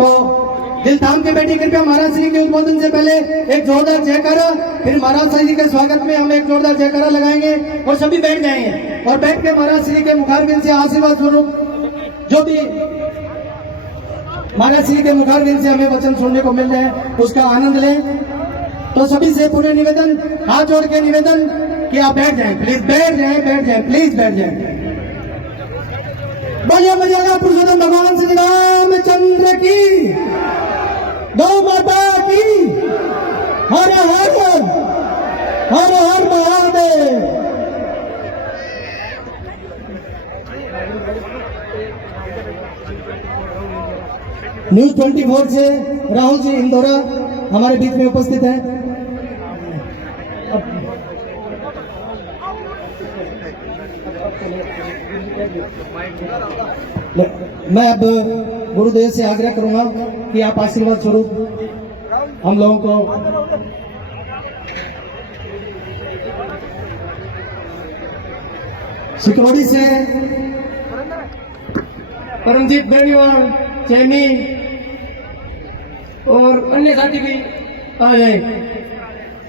तो दिल थाम के बैठी कृपया महाराज श्री के उद्बोधन से पहले एक जोरदार जयकारा, फिर महाराज श्री के स्वागत में हम एक जोरदार जयकारा लगाएंगे और सभी बैठ जाएंगे और बैठ के महाराज श्री के मुखारबिंद से आशीर्वाद स्वरूप जो भी महाराज श्री के मुखारबिंद से हमें वचन सुनने को मिल जाए उसका आनंद लें। तो सभी से पूरे निवेदन, हाथ जोड़ के निवेदन कि आप बैठ जाएं, प्लीज बैठ जाएं, प्लीज बैठ जाएं। बोलिए मर्यादा पुरुषोत्तम भगवान श्री रामचंद्र की, गौ माता की, हर हर हर हर महादेव। न्यूज 24 से राहुल जी इंदौरा हमारे बीच में उपस्थित है। मैं अब गुरुदेव से आग्रह करूंगा कि आप आशीर्वाद स्वरूप हम लोगों को सिकरोड़ी से परमजीत बेनीवाल, चैनी और अन्य साथी भी आ जाए,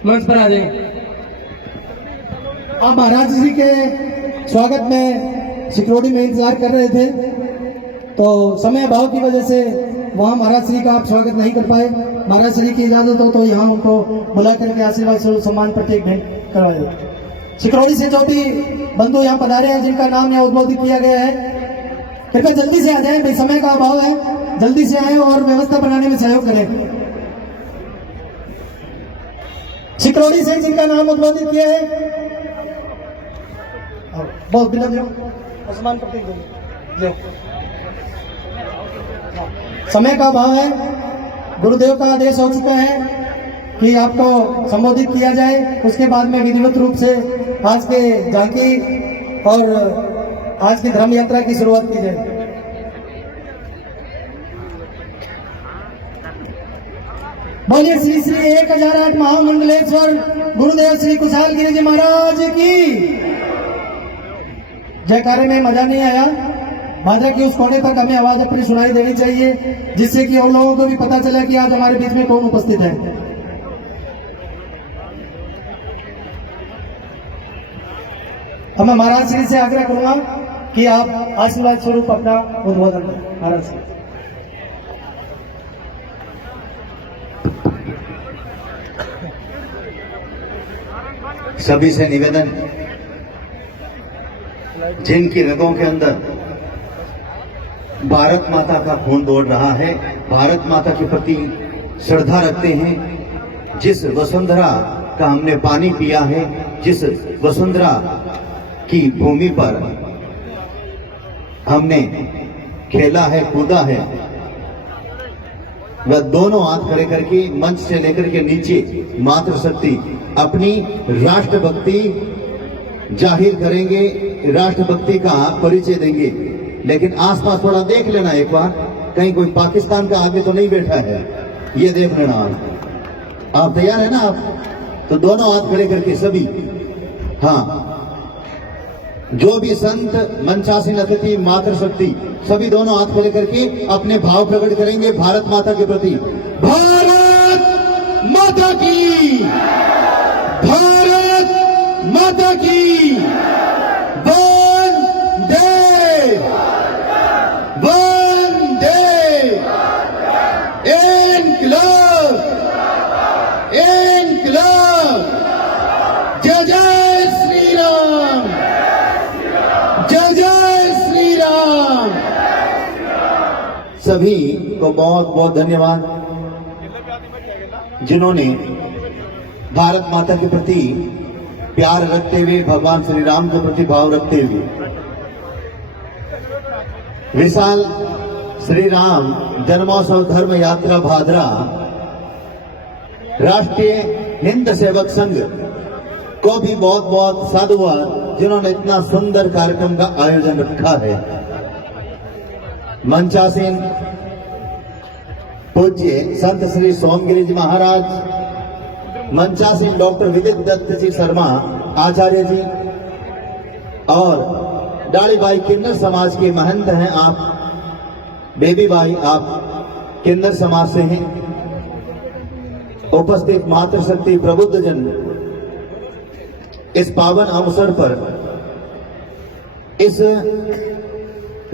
मंच पर आ जाए। आप महाराज जी के स्वागत में सिकरोड़ी में इंतजार कर रहे थे, तो समय अभाव की वजह से वहाँ महाराज श्री का आप स्वागत नहीं कर पाए। महाराज श्री की इजाजत हो तो यहाँ उनको बुला करके आशीर्वाद स्वरूप सम्मान प्रत्येक भेंट करवाए। सिकरोड़ी से जो भी बंधु यहाँ पधारे हैं जिनका नाम यहाँ उद्बोधित किया गया है, कृपया जल्दी से आ जाए, भाई समय का अभाव है, जल्दी से आए और व्यवस्था बनाने में सहयोग करें। सिकरोड़ी से जिनका नाम उद्बोधित किया है बहुत सम्मान प्रत्येक दो। समय का अभाव है, गुरुदेव का आदेश हो चुका है कि आपको संबोधित किया जाए, उसके बाद में विधिवत रूप से आज के झांकी और आज की धर्म यात्रा की शुरुआत की जाए। बोलिए श्री श्री 1008 महामंडलेश्वर गुरुदेव श्री कुशाल गिरी जी महाराज की। जयकारे में मजा नहीं आया, बाजा की उस कोने तक हमें आवाज अपनी सुनाई देनी चाहिए, जिससे कि उन लोगों को भी पता चला कि आज हमारे बीच में कौन उपस्थित है। अब मैं महाराज श्री से आग्रह करूंगा कि आप आशीर्वाद स्वरूप अपना उद्बोधन करें। महाराज श्री सभी से निवेदन, जिनकी रगों के अंदर भारत माता का खून दौड़ रहा है, भारत माता के प्रति श्रद्धा रखते हैं, जिस वसुंधरा का हमने पानी पिया है, जिस वसुंधरा की भूमि पर हमने खेला है, कूदा है, वह दोनों हाथ खड़े करके मंच से लेकर के नीचे मातृशक्ति अपनी राष्ट्रभक्ति जाहिर करेंगे, राष्ट्रभक्ति का परिचय देंगे। लेकिन आसपास थोड़ा देख लेना एक बार, कहीं कोई पाकिस्तान का आगे तो नहीं बैठा है, ये देख लेना। आप तैयार है ना? आप तो दोनों हाथ खड़े करके सभी, हाँ, जो भी संत, मंचासीन अतिथि, मातृशक्ति, सभी दोनों हाथ खड़े करके अपने भाव प्रकट करेंगे भारत माता के प्रति। भारत माता की, भारत माता की, वंदे वंदे, इनकलाब इनकलाब, जय जय श्री राम, जय जय श्री राम। सभी को बहुत बहुत धन्यवाद जिन्होंने भारत माता के प्रति प्यार रखते हुए, भगवान श्री राम के प्रति भाव रखते हुए विशाल श्री राम जन्मोत्सव धर्म यात्रा भादरा राष्ट्रीय हिंद सेवक संघ को भी बहुत बहुत साधुवाद, जिन्होंने इतना सुंदर कार्यक्रम का आयोजन रखा है। मंचासीन पूज्य संत श्री सोमगिरी जी महाराज, मंचासीन डॉक्टर विदित दत्त जी शर्मा आचार्य जी और डाली बाई किन्नर समाज के महंत हैं आप, बेबी बाई, आप किन्नर समाज से हैं। उपस्थित मातृशक्ति प्रबुद्ध जन इस पावन अवसर पर इस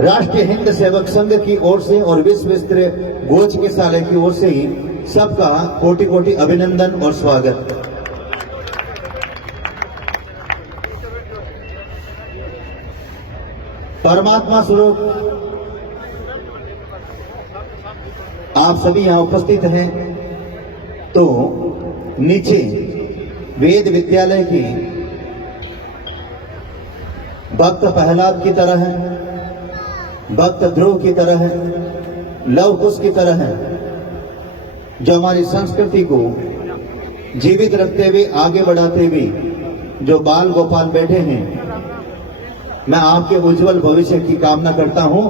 राष्ट्रीय हिंद सेवक संघ की ओर से और विश्व स्तरीय गोच के साले की ओर से ही सबका कोटि कोटि अभिनंदन और स्वागत। परमात्मा स्वरूप आप सभी यहां उपस्थित हैं, तो नीचे वेद विद्यालय की भक्त प्रहलाद की तरह है, भक्त ध्रुव की तरह है, लव कुश की तरह है, जो हमारी संस्कृति को जीवित रखते हुए आगे बढ़ाते हुए जो बाल गोपाल बैठे हैं, मैं आपके उज्जवल भविष्य की कामना करता हूं।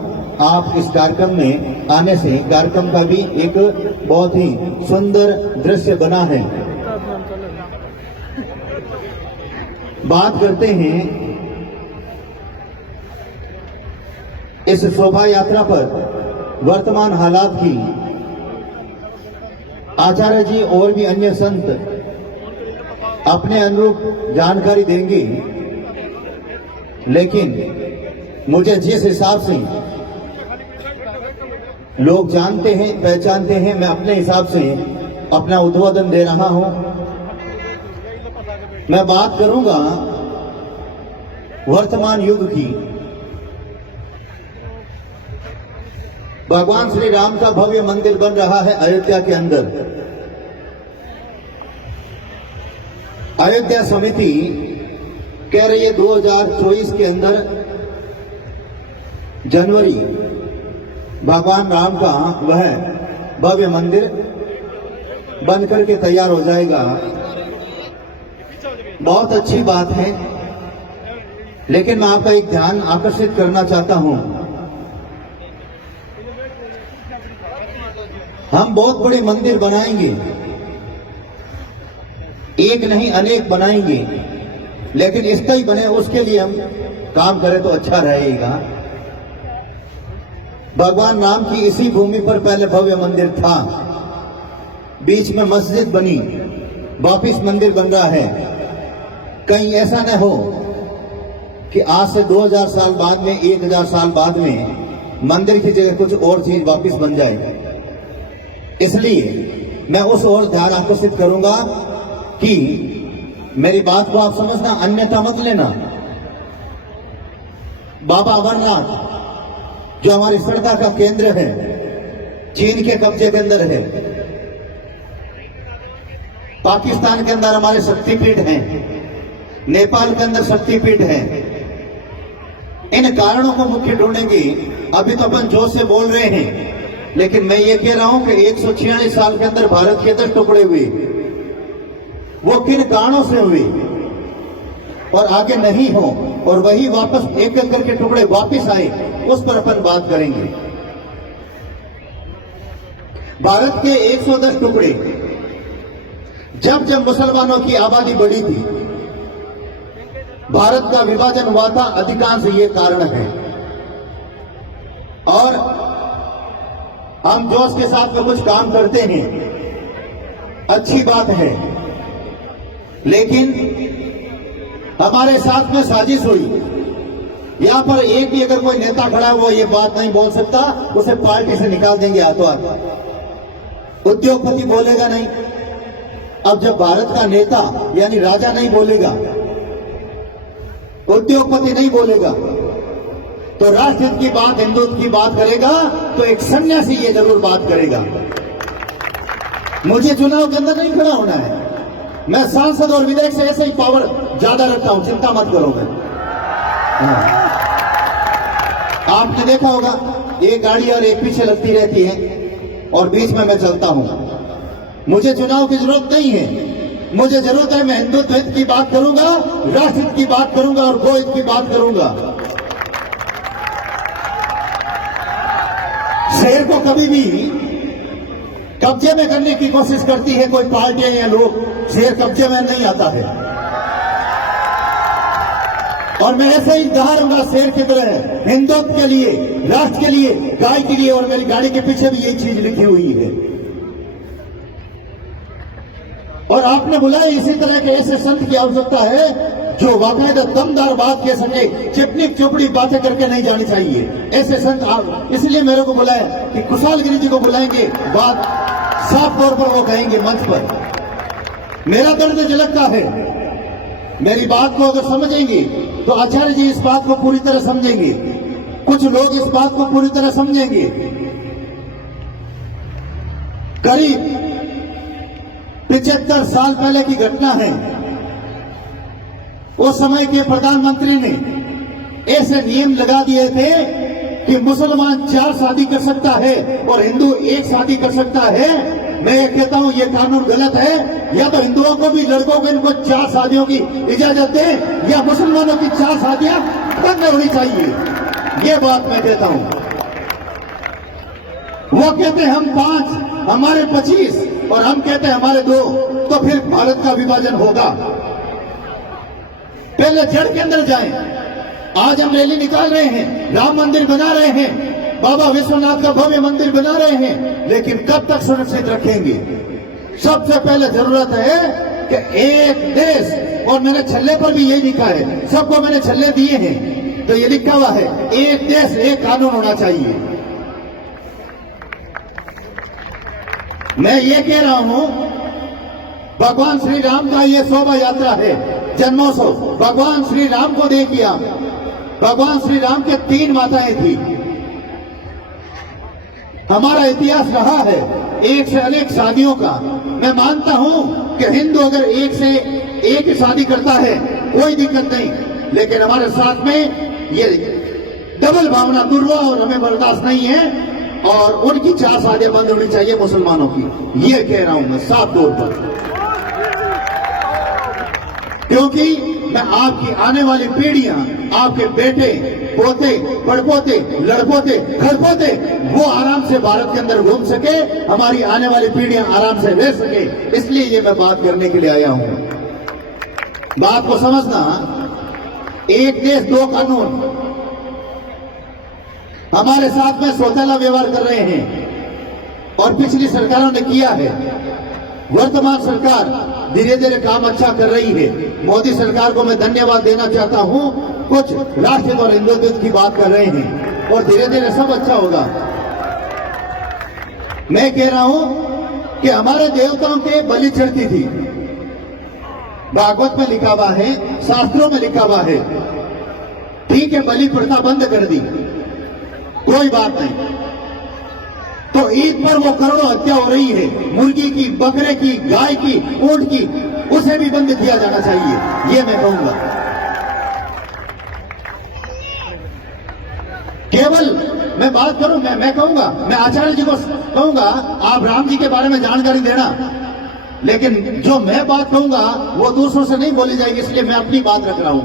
आप इस कार्यक्रम में आने से कार्यक्रम का भी एक बहुत ही सुंदर दृश्य बना है। बात करते हैं इस शोभा यात्रा पर वर्तमान हालात की। आचार्य जी और भी अन्य संत अपने अनुरूप जानकारी देंगे, लेकिन मुझे जिस हिसाब से लोग जानते हैं पहचानते हैं, मैं अपने हिसाब से अपना उद्बोधन दे रहा हूं। मैं बात करूंगा वर्तमान युग की। भगवान श्री राम का भव्य मंदिर बन रहा है अयोध्या के अंदर। अयोध्या समिति कह रही है 2024 के अंदर जनवरी भगवान राम का वह भव्य मंदिर बन करके तैयार हो जाएगा। बहुत अच्छी बात है, लेकिन मैं आपका एक ध्यान आकर्षित करना चाहता हूं। हम बहुत बड़ी मंदिर बनाएंगे, एक नहीं अनेक बनाएंगे, लेकिन इसका ही बने उसके लिए हम काम करें तो अच्छा रहेगा। भगवान राम की इसी भूमि पर पहले भव्य मंदिर था, बीच में मस्जिद बनी, वापिस मंदिर बन रहा है। कहीं ऐसा न हो कि आज से 2000 साल बाद में 1000 साल बाद में मंदिर की जगह कुछ और चीज वापिस बन जाए। इसलिए मैं उस ओर ध्यान आकर्षित करूंगा कि मेरी बात को आप समझना, अन्यथा मत लेना। बाबा अमरनाथ जो हमारी श्रद्धा का केंद्र है, चीन के कब्जे के अंदर है। पाकिस्तान के अंदर हमारे शक्तिपीठ हैं, नेपाल के अंदर शक्तिपीठ हैं। इन कारणों को मुख्य ढूंढेंगे। अभी तो अपन जोश से बोल रहे हैं, लेकिन मैं ये कह रहा हूं कि 146 साल के अंदर भारत के 10 टुकड़े हुए, वो किन कारणों से हुए और आगे नहीं हो, और वही वापस एक एक करके टुकड़े वापस आए, उस पर अपन बात करेंगे। भारत के 110 टुकड़े, जब जब मुसलमानों की आबादी बढ़ी थी, भारत का विभाजन हुआ था, अधिकांश ये कारण है। और हम जोश के साथ में कुछ काम करते हैं, अच्छी बात है, लेकिन हमारे साथ में साजिश हुई। यहां पर एक भी अगर कोई नेता खड़ा है वो ये बात नहीं बोल सकता, उसे पार्टी से निकाल देंगे हाथों हाथ। उद्योगपति बोलेगा नहीं। अब जब भारत का नेता यानी राजा नहीं बोलेगा, उद्योगपति नहीं बोलेगा, तो राष्ट्रहित की बात, हिंदुत्व की बात करेगा, तो एक सन्यासी ये जरूर बात करेगा। मुझे चुनाव के अंदर नहीं खड़ा होना है, मैं सांसद और विधायक से ऐसे ही पावर ज्यादा रखता हूं, चिंता मत करो। मैं आपने देखा होगा एक गाड़ी और एक पीछे लगती रहती है और बीच में मैं चलता हूं। मुझे चुनाव की जरूरत नहीं है, मुझे जरूरत है मैं हिंदुत्व हित की बात करूंगा, राष्ट्रहित की बात करूंगा और गोहित की बात करूंगा। शहर को कभी भी कब्जे में करने की कोशिश करती है कोई पार्टियां या लोग, शहर कब्जे में नहीं आता है। और मैं ऐसे ही दहाड़ूंगा शेर की तरह, हिंदुत्व के लिए, राष्ट्र के लिए, गाय के लिए। और मेरी गाड़ी के पीछे भी यही चीज लिखी हुई है। और आपने बुलाया इसी तरह के ऐसे संत की आवश्यकता है जो वाकायदा दमदार बात कह सके, चिपनी चुपड़ी बातें करके नहीं जानी चाहिए। ऐसे संत आप, इसलिए मेरे को बुलाया कि खुशहाल गिरी जी को बुलाएंगे, बात साफ तौर पर वो कहेंगे मंच पर। मेरा दर्द झलकता है, मेरी बात को अगर समझेंगे तो आचार्य जी इस बात को पूरी तरह समझेंगे, कुछ लोग इस बात को पूरी तरह समझेंगे। करीब 75 साल पहले की घटना है। उस समय के प्रधानमंत्री ने ऐसे नियम लगा दिए थे कि मुसलमान 4 शादी कर सकता है और हिंदू 1 शादी कर सकता है। मैं ये कहता हूं ये कानून गलत है। या तो हिंदुओं को भी, लड़कों को, इनको 4 शादियों की इजाजत दे, या मुसलमानों की 4 शादियां बंद होनी चाहिए। ये बात मैं कहता हूं। वो कहते हैं हम 5, हमारे 25, और हम कहते हैं हमारे 2, तो फिर भारत का विभाजन होगा। पहले जड़ के अंदर जाएं। आज हम रैली निकाल रहे हैं, राम मंदिर बना रहे हैं, बाबा विश्वनाथ का भव्य मंदिर बना रहे हैं, लेकिन कब तक सुरक्षित रखेंगे? सबसे पहले जरूरत है कि एक देश, और मैंने छल्ले पर भी यही लिखा है, सबको मैंने छल्ले दिए हैं, तो ये लिखा हुआ है एक देश एक कानून होना चाहिए। मैं ये कह रहा हूं, भगवान श्री राम का ये शोभा यात्रा है, जन्मोत्सव। भगवान श्री राम को देखिए आप, भगवान श्री राम के 3 माताएं थी। हमारा इतिहास रहा है एक से अनेक शादियों का। मैं मानता हूं कि हिंदू अगर एक से एक शादी करता है कोई दिक्कत नहीं, लेकिन हमारे साथ में ये डबल भावना दुर्वा और हमें बर्दाश्त नहीं है। और उनकी 4 शादियां बंद होनी चाहिए मुसलमानों की, ये कह रहा हूं मैं साफ तौर पर। क्योंकि मैं आपकी आने वाली पीढ़ियां, आपके बेटे, पोते, पड़पोते, लड़पोते, खरपोते, वो आराम से भारत के अंदर घूम सके, हमारी आने वाली पीढ़ियां आराम से रह सके, इसलिए ये मैं बात करने के लिए आया हूं। बात को समझना, एक देश 2 कानून। हमारे साथ में सौतेला व्यवहार कर रहे हैं और पिछली सरकारों ने किया है। वर्तमान सरकार धीरे धीरे काम अच्छा कर रही है। मोदी सरकार को मैं धन्यवाद देना चाहता हूं। कुछ राष्ट्रहित और हिंदुत्व की बात कर रहे हैं और धीरे धीरे सब अच्छा होगा। मैं कह रहा हूं कि हमारे देवताओं के बलि चढ़ती थी, भागवत में लिखा हुआ है, शास्त्रों में लिखा हुआ है। ठीक है, बलि प्रथा बंद कर दी, कोई बात नहीं। तो ईद पर वो करोड़ों हत्या हो रही है, मुर्गी की, बकरे की, गाय की, ऊंट की, उसे भी बंद किया जाना चाहिए, ये मैं कहूंगा। केवल मैं बात करूं, मैं कहूंगा, मैं आचार्य जी को कहूंगा आप राम जी के बारे में जानकारी देना, लेकिन जो मैं बात कहूंगा वो दूसरों से नहीं बोली जाएगी, इसलिए मैं अपनी बात रख रहा हूं।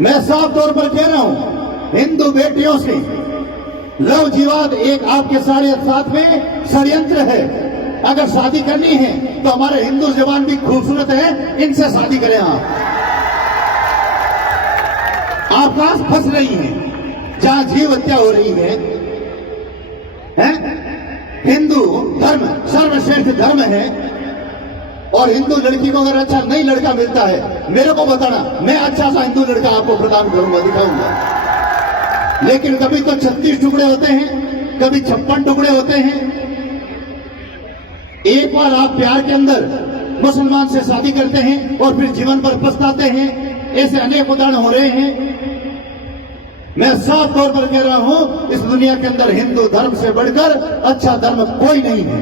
मैं साफ तौर पर कह रहा हूं, हिंदू बेटियों से लव जिहाद एक आपके साथ में षड्यंत्र है। अगर शादी करनी है तो हमारे हिंदू जवान भी खूबसूरत है, इनसे शादी करें। आप कहां फंस रही हैं जहां जीव हत्या हो रही है? हिंदू धर्म सर्वश्रेष्ठ धर्म है और हिंदू लड़की को अगर अच्छा नहीं लड़का मिलता है, मेरे को बताना, मैं अच्छा सा हिंदू लड़का आपको प्रदान करूंगा, दिखाऊंगा। लेकिन कभी तो 36 टुकड़े होते हैं, कभी 56 टुकड़े होते हैं। एक बार आप प्यार के अंदर मुसलमान से शादी करते हैं और फिर जीवन पर पछताते हैं। ऐसे अनेक उदाहरण हो रहे हैं। मैं साफ तौर पर कह रहा हूं, इस दुनिया के अंदर हिंदू धर्म से बढ़कर अच्छा धर्म कोई नहीं है।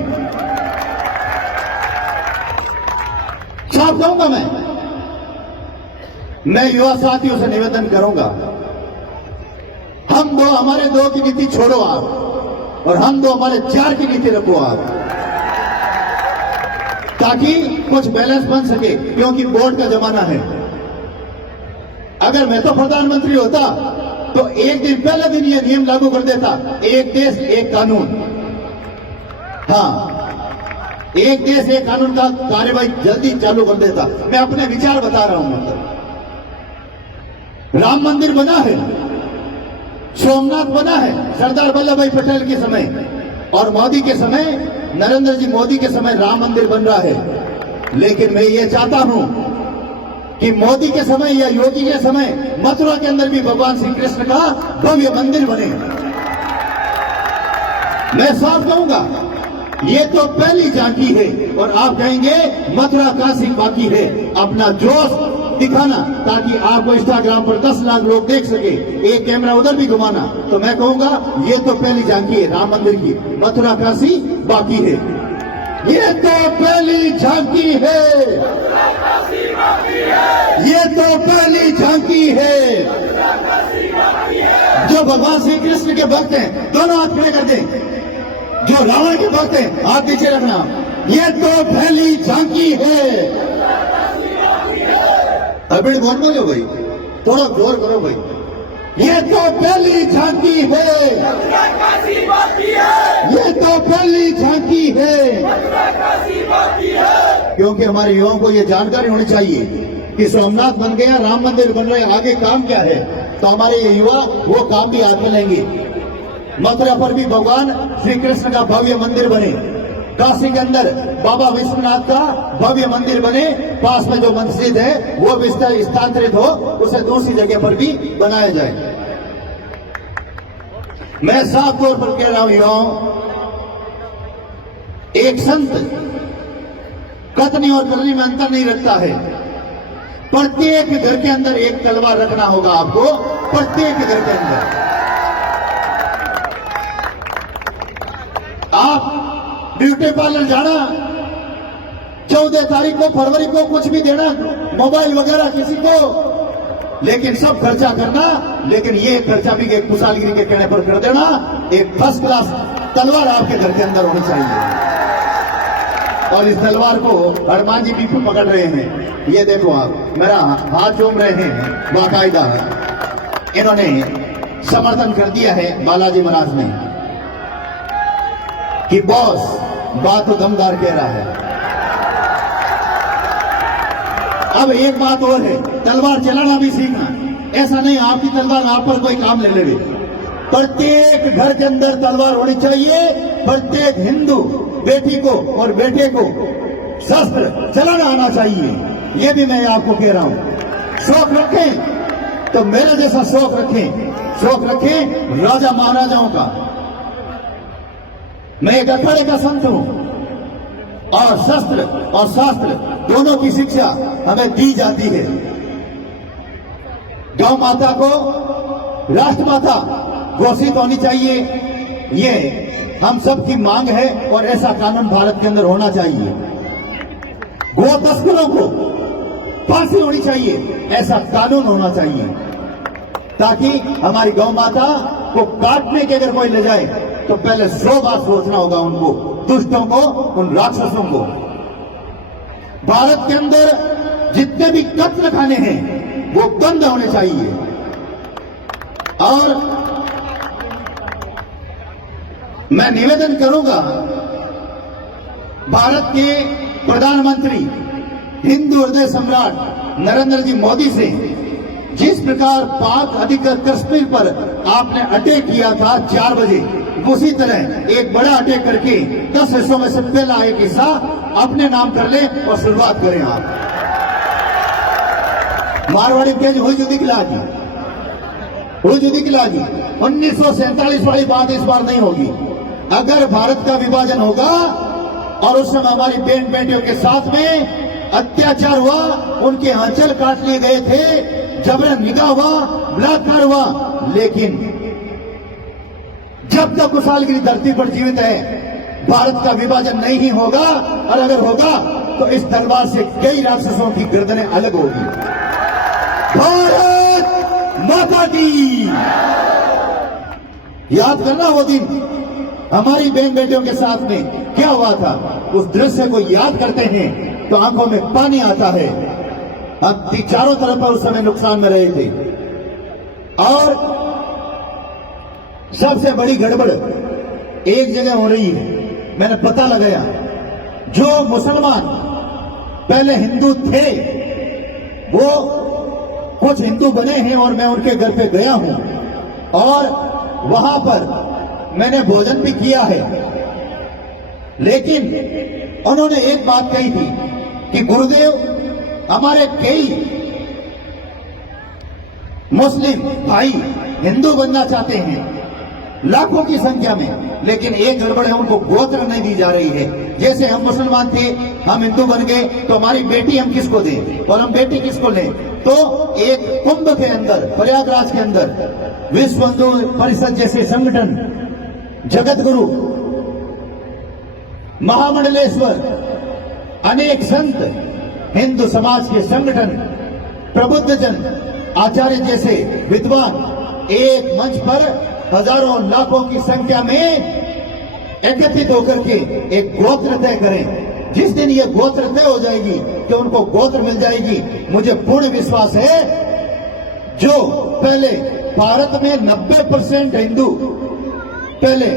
साफ कहूंगा मैं युवा साथियों से निवेदन करूंगा, हम 2 हमारे 2 की नीति छोड़ो आप, और हम 2 हमारे 4 की नीति रखो आप, ताकि कुछ बैलेंस बन सके। क्योंकि वोट का जमाना है। अगर मैं तो प्रधानमंत्री होता तो एक दिन पहले दिन ये नियम लागू कर देता, एक देश एक कानून। हाँ, एक देश एक कानून का कार्यवाही जल्दी चालू कर देता। मैं अपने विचार बता रहा हूं। मतलब राम मंदिर बना है, सोमनाथ बना है सरदार वल्लभ भाई पटेल के समय, और मोदी के समय, नरेंद्र जी मोदी के समय राम मंदिर बन रहा है। लेकिन मैं ये चाहता हूं कि मोदी के समय या योगी के समय मथुरा के अंदर भी भगवान श्री कृष्ण का भव्य मंदिर बने। मैं साफ कहूंगा, ये तो पहली झांकी है, और आप कहेंगे मथुरा काशी बाकी है। अपना जोश दिखाना ताकि आपको इंस्टाग्राम पर 10 लाख लोग देख सके, एक कैमरा उधर भी घुमाना। तो मैं कहूंगा ये तो पहली झांकी है राम मंदिर की, मथुरा काशी बाकी है। ये तो पहली झांकी है, ये तो पहली झांकी है। जो भगवान श्री कृष्ण के भक्त हैं दोनों हाथ खड़े कर दें, जो रावण के भक्त हैं हाथ नीचे रखना। ये तो पहली झांकी है। अभी बोल बोलो भाई, थोड़ा गौर करो भाई। ये तो पहली झांकी है, ये तो पहली झांकी है। क्योंकि हमारे युवाओं को ये जानकारी होनी चाहिए कि सोमनाथ बन गया, राम मंदिर बन रहे, आगे काम क्या है। तो हमारे ये युवा वो काम भी हाथ में लेंगे। मथुरा पर भी भगवान श्री कृष्ण का भव्य मंदिर बने, काशी के अंदर बाबा विश्वनाथ का भव्य मंदिर बने, पास में जो मस्जिद है वो भी स्थानांतरित हो, उसे दूसरी जगह पर भी बनाया जाए। मैं साफ तौर पर कह रहा हूं युवाओं, एक संत कथनी और करनी में अंतर नहीं रखता है। प्रत्येक घर के अंदर एक तलवार रखना होगा आपको, प्रत्येक घर के अंदर। आप ब्यूटी पार्लर जाना, 14 तारीख को, फरवरी को कुछ भी देना, मोबाइल वगैरह किसी को, लेकिन सब खर्चा करना। लेकिन ये खर्चा भी एक खुशहालगिरी के कहने पर कर देना। एक फर्स्ट क्लास तलवार आपके घर के अंदर होनी चाहिए, और इस तलवार को हनुमान जी भी पकड़ रहे हैं। ये देखो आप, मेरा हाथ चूम रहे हैं बाकायदा। इन्होंने समर्थन कर दिया है बालाजी महाराज ने कि बॉस बात तो दमदार कह रहा है। अब एक बात और है, तलवार चलाना भी सीखना। ऐसा नहीं आपकी तलवार आप पर कोई काम ले ले। प्रत्येक घर के अंदर तलवार होनी चाहिए। प्रत्येक हिंदू बेटी को और बेटे को शस्त्र चलाना आना चाहिए। ये भी मैं आपको कह रहा हूं। शौक रखें तो मेरे जैसा शौक रखें, शौक रखें राजा महाराजाओं का। मैं एक अखाड़े का संत हूं, और शस्त्र और शास्त्र दोनों की शिक्षा हमें दी जाती है। गौ माता को राष्ट्रमाता घोषित होनी चाहिए, ये हम सबकी मांग है, और ऐसा कानून भारत के अंदर होना चाहिए। गो तस्करों को फांसी होनी चाहिए, ऐसा कानून होना चाहिए, ताकि हमारी गौ माता को काटने के अगर कोई ले जाए तो पहले 100 बार सोचना होगा उनको, दुष्टों को, उन राक्षसों को। भारत के अंदर जितने भी कत्ल खाने हैं वो बंद होने चाहिए। और मैं निवेदन करूंगा भारत के प्रधानमंत्री हिंदू हृदय सम्राट नरेंद्र जी मोदी से, जिस प्रकार पाक अधिकृत कश्मीर पर आपने अटैक किया था 4 बजे, उसी तरह एक बड़ा अटैक करके 10 हिस्सों में से पहला एक हिस्सा अपने नाम कर ले और शुरुआत करें आप। मारवाड़ी पेज हुई जो दिखलागी, हुई जो दिखलागी। 1947 वाली बात इस बार नहीं होगी। अगर भारत का विभाजन होगा और उस समय हमारी बहन बेटियों के साथ में अत्याचार हुआ, उनके आंचल काट लिए गए थे, जबरन निकाह हुआ, बलात्कार हुआ, लेकिन जब तक खुशहालगिरी धरती पर जीवित है भारत का विभाजन नहीं होगा। और अगर होगा तो इस तलवार से कई राक्षसों की गर्दनें अलग होगी। भारत माता की। याद करना वो दिन हमारी बहन बेटियों के साथ में क्या हुआ था। उस दृश्य को याद करते हैं तो आंखों में पानी आता है। हम चारों तरफ पर उस समय नुकसान में रहे थे। और सबसे बड़ी गड़बड़ एक जगह हो रही है, मैंने पता लगाया। जो मुसलमान पहले हिंदू थे वो कुछ हिंदू बने हैं और मैं उनके घर पे गया हूं और वहां पर मैंने भोजन भी किया है, लेकिन उन्होंने एक बात कही थी कि गुरुदेव हमारे कई मुस्लिम भाई हिंदू बनना चाहते हैं लाखों की संख्या में, लेकिन एक गड़बड़ है, उनको गोत्र नहीं दी जा रही है। जैसे हम मुसलमान थे, हम हिंदू बन गए तो हमारी बेटी हम किसको दें और हम बेटी किसको लें? तो एक कुंभ के अंदर, प्रयागराज के अंदर विश्व हिंदू परिषद जैसे संगठन, जगत गुरु, महामंडलेश्वर, अनेक संत, हिंदू समाज के संगठन, प्रबुद्ध जन, आचार्य जैसे विद्वान एक मंच पर हजारों लाखों की संख्या में एकत्रित होकर के एक गोत्र तय करें। जिस दिन ये गोत्र तय हो जाएगी कि उनको गोत्र मिल जाएगी, मुझे पूर्ण विश्वास है जो पहले भारत में 90% हिंदू, पहले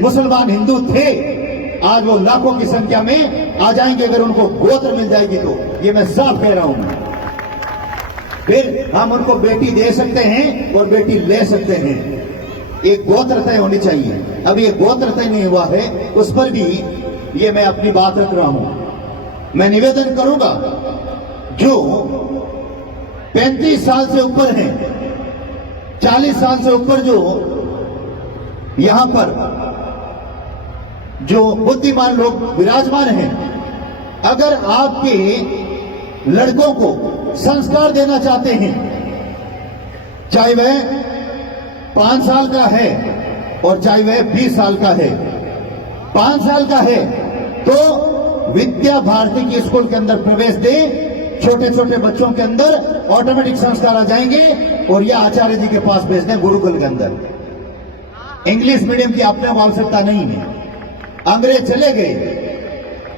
मुसलमान हिंदू थे, आज वो लाखों की संख्या में आ जाएंगे अगर उनको गोत्र मिल जाएगी तो। ये मैं साफ कह रहा हूं। फिर हम उनको बेटी दे सकते हैं और बेटी ले सकते हैं। एक गोत्र तय होनी चाहिए। अब ये गोत्र तय नहीं हुआ है, उस पर भी ये मैं अपनी बात रख रहा हूं। मैं निवेदन करूंगा जो 35 साल से ऊपर हैं, 40 साल से ऊपर जो यहां पर जो बुद्धिमान लोग विराजमान हैं, अगर आपके लड़कों को संस्कार देना चाहते हैं, चाहे वह 5 साल का है और चाहे वह 20 साल का है, 5 साल का है तो विद्या भारती की स्कूल के अंदर प्रवेश दें। छोटे छोटे बच्चों के अंदर ऑटोमेटिक संस्कार आ जाएंगे और यह आचार्य जी के पास भेज दें गुरुकुल के अंदर। इंग्लिश मीडियम की अपने आवश्यकता नहीं है। अंग्रेज चले गए,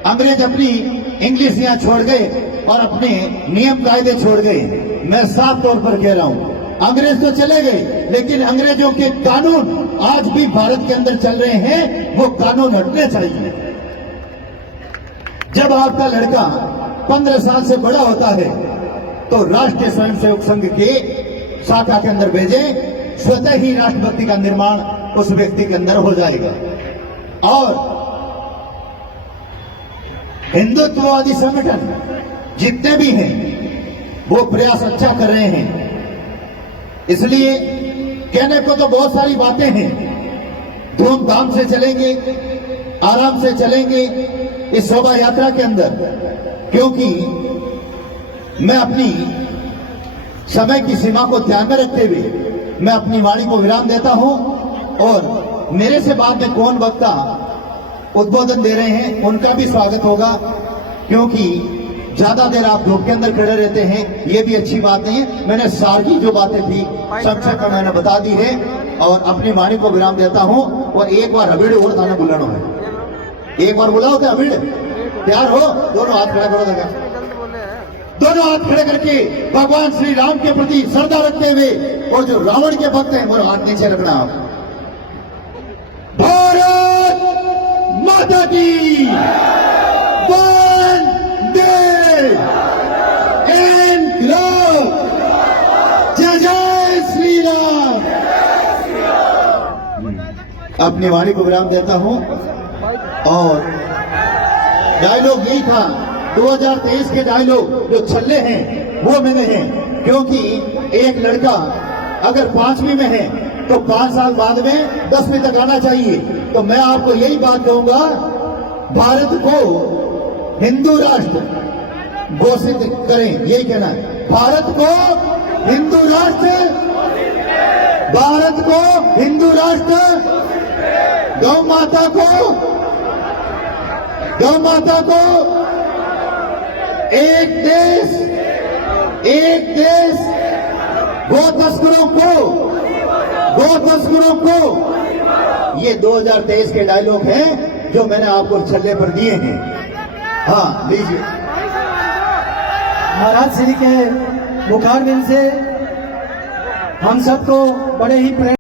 अंग्रेज अपनी इंग्लिश यहां छोड़ गए और अपने नियम कायदे छोड़ गए। मैं साफ तौर पर कह रहा हूं, अंग्रेज तो चले गए, लेकिन अंग्रेजों के कानून आज भी भारत के अंदर चल रहे हैं, वो कानून हटने चाहिए। जब आपका लड़का 15 साल से बड़ा होता है तो राष्ट्रीय स्वयंसेवक संघ के शाखा के अंदर भेजें, स्वतः ही राष्ट्रभक्ति का निर्माण उस व्यक्ति के अंदर हो जाएगा। और हिंदुत्ववादी संगठन जितने भी हैं वो प्रयास अच्छा कर रहे हैं। इसलिए कहने को तो बहुत सारी बातें हैं, धूमधाम से चलेंगे, आराम से चलेंगे इस शोभा यात्रा के अंदर, क्योंकि मैं अपनी समय की सीमा को ध्यान में रखते हुए मैं अपनी वाणी को विराम देता हूं और मेरे से बाद में कौन वक्ता उद्बोधन दे रहे हैं उनका भी स्वागत होगा, क्योंकि ज्यादा देर आप धूप के अंदर खड़े रहते हैं ये भी अच्छी बात नहीं है। मैंने सारी जो बातें थी संक्षेप में मैंने बता दी है और अपनी वाणी को विराम देता हूं। और एक बार हबीड़ और थाने बुलाना है, एक बार बुलाओ क्या हबीड़? तैयार हो? दोनों हाथ खड़ा करो, देखा दोनों हाथ खड़े करके भगवान श्री राम के प्रति श्रद्धा रखते हुए, और जो रावण के भक्त हैं वो हाथ नीचे रखना। आप भारत माता की वंदे इनकलाब, जय जय श्री राम। अपनी वाणी को विराम देता हूं और डायलॉग यही था, 2023 के डायलॉग जो छल्ले हैं वो मैंने हैं, क्योंकि एक लड़का अगर 5वीं में है तो 5 साल बाद में 10वीं तक आना चाहिए। तो मैं आपको यही बात कहूंगा, भारत को हिंदू राष्ट्र घोषित करें, यही कहना है। भारत को हिंदू राष्ट्र, भारत को हिंदू राष्ट्र, गौ माता को, गौ माता को एक देश, एक देश, गो तस्करों को, गो तस्करों को। ये 2023 के डायलॉग हैं जो मैंने आपको छल्ले पर दिए हैं। हाँ लीजिए। महाराज श्री के मुखारविंद से हम सबको बड़े ही